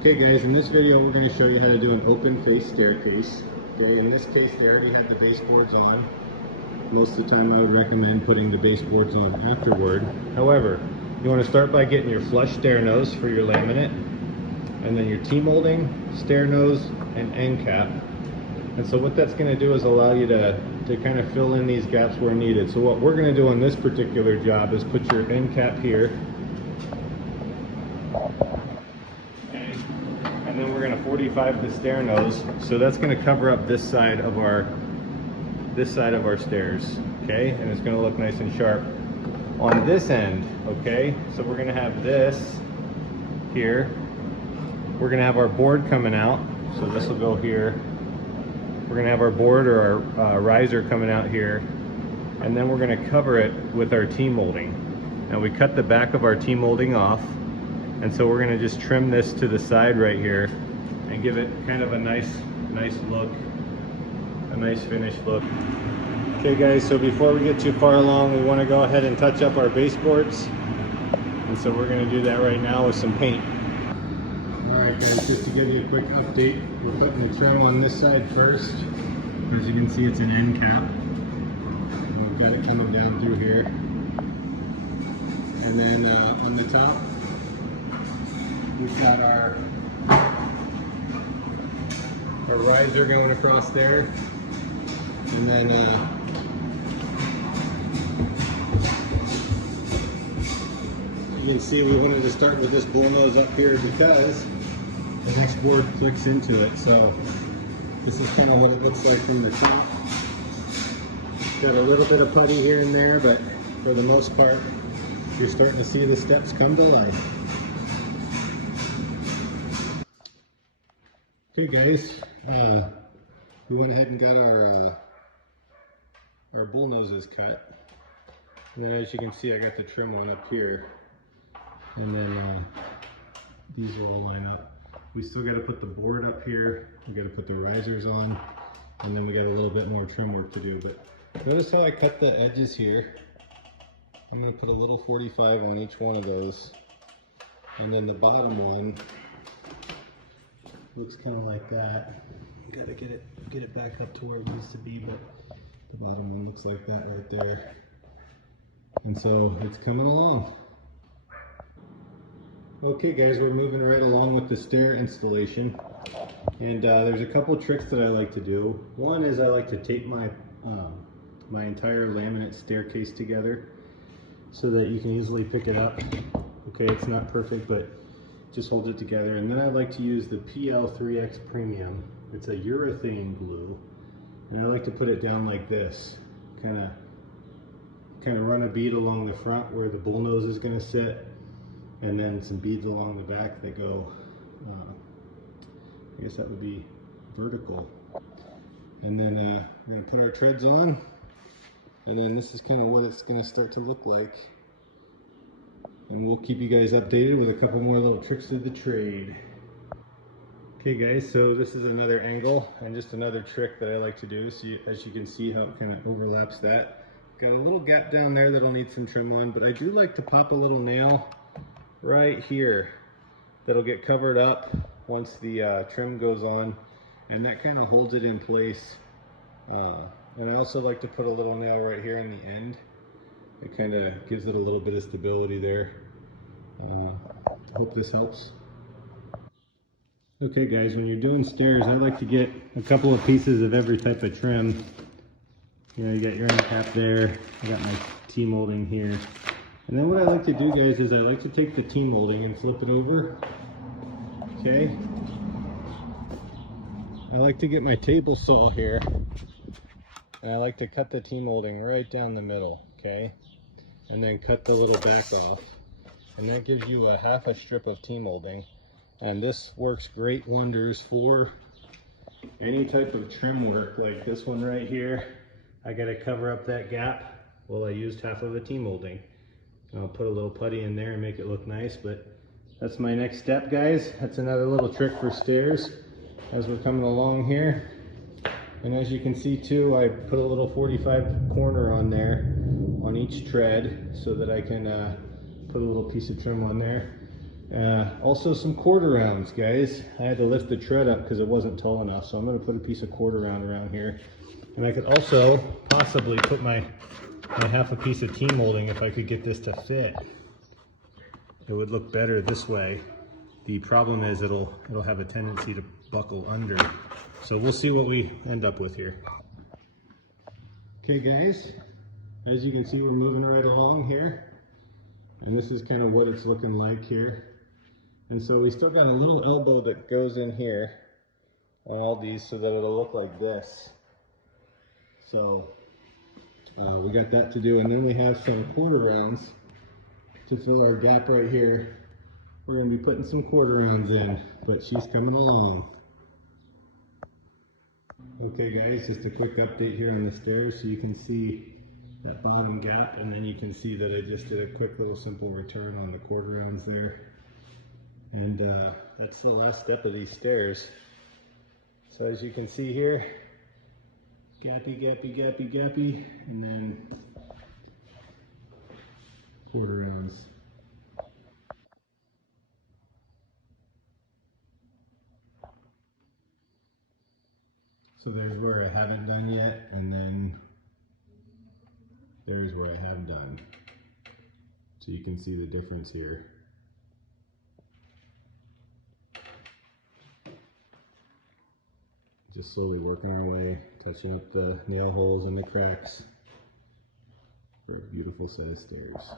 Okay guys, in this video we're going to show you how to do an open face staircase. Okay, in this case they already had the baseboards on. Most of the time I would recommend putting the baseboards on afterward. However, you want to start by getting your flush stair nose for your laminate, and then your T-molding, stair nose, and end cap. And so what that's going to do is allow you to kind of fill in these gaps where needed. So what we're going to do on this particular job is put your end cap here. And then we're going to 45 the stair nose, so that's going to cover up this side of our stairs, okay? And it's going to look nice and sharp on this end, okay? So we're going to have this here. We're going to have our board coming out, so this will go here. We're going to have our board or our riser coming out here, and then we're going to cover it with our T-molding. Now we cut the back of our T-molding off, and so we're going to just trim this to the side right here and give it kind of a nice look, a nice finished look. Okay guys, so before we get too far along, we want to go ahead and touch up our baseboards, and so we're going to do that right now with some paint. Alright guys, just to give you a quick update, we're putting the trim on this side first. As you can see, it's an end cap. And we've got it coming down through here. And then on the top, we've got our riser going across there. And then you can see we wanted to start with this bullnose up here because the next board clicks into it. So this is kind of what it looks like from the top. Got a little bit of putty here and there, but for the most part, you're starting to see the steps come to life. Okay guys, we went ahead and got our bullnoses cut. Now as you can see, I got the trim one up here, and then these will all line up. We still got to put the board up here, we got to put the risers on, and then we got a little bit more trim work to do. But notice how I cut the edges here. I'm going to put a little 45 on each one of those, and then the bottom one looks kind of like that. You got to get it back up to where it needs to be, but the bottom one looks like that right there. And so it's coming along. Okay guys, we're moving right along with the stair installation, and there's a couple tricks that I like to do. One is I like to tape my my entire laminate staircase together so that you can easily pick it up. Okay, it's not perfect, but just hold it together. And then I like to use the PL3X Premium. It's a urethane glue, and I like to put it down like this, kind of run a bead along the front where the bullnose is going to sit, and then some beads along the back that go, I guess that would be vertical. And then we're going to put our treads on, and then this is kind of what it's going to start to look like. And we'll keep you guys updated with a couple more little tricks of the trade. Okay guys, so this is another angle and just another trick that I like to do. So as you can see how it kind of overlaps that. Got a little gap down there that'll need some trim on, but I do like to pop a little nail right here that'll get covered up once the trim goes on, and that kind of holds it in place. And I also like to put a little nail right here in the end. It kind of gives it a little bit of stability there. Hope this helps. Okay guys, when you're doing stairs, I like to get a couple of pieces of every type of trim. You know, you got your end cap there, I got my T-molding here. And then what I like to do guys is I like to take the T-molding and flip it over. Okay. I like to get my table saw here, and I like to cut the T-molding right down the middle, okay? And then cut the little back off. And that gives you a half a strip of T-molding. And this works great wonders for any type of trim work, like this one right here. I got to cover up that gap. Well, I used half of a T-molding. I'll put a little putty in there and make it look nice, but that's my next step, guys. That's another little trick for stairs as we're coming along here. And as you can see too, I put a little 45 corner on there on each tread so that I can put a little piece of trim on there. Also some quarter rounds, guys. I had to lift the tread up because it wasn't tall enough, so I'm going to put a piece of quarter round around here. And I could also possibly put my half a piece of T-molding if I could get this to fit. It would look better this way. The problem is it'll have a tendency to buckle under. So we'll see what we end up with here. Okay guys, as you can see, we're moving right along here. And this is kind of what it's looking like here. And so we still got a little elbow that goes in here on all these so that it'll look like this. So we got that to do, and then we have some quarter rounds to fill our gap right here. We're going to be putting some quarter rounds in, but she's coming along. Okay guys, just a quick update here on the stairs so you can see that bottom gap, and then you can see that I just did a quick little simple return on the quarter rounds there. And that's the last step of these stairs. So as you can see here, gappy, gappy, gappy, gappy, and then quarter rounds. So there's where I haven't done yet, and then there's where I have done. So you can see the difference here. Just slowly working our way, touching up the nail holes and the cracks for a beautiful set of stairs.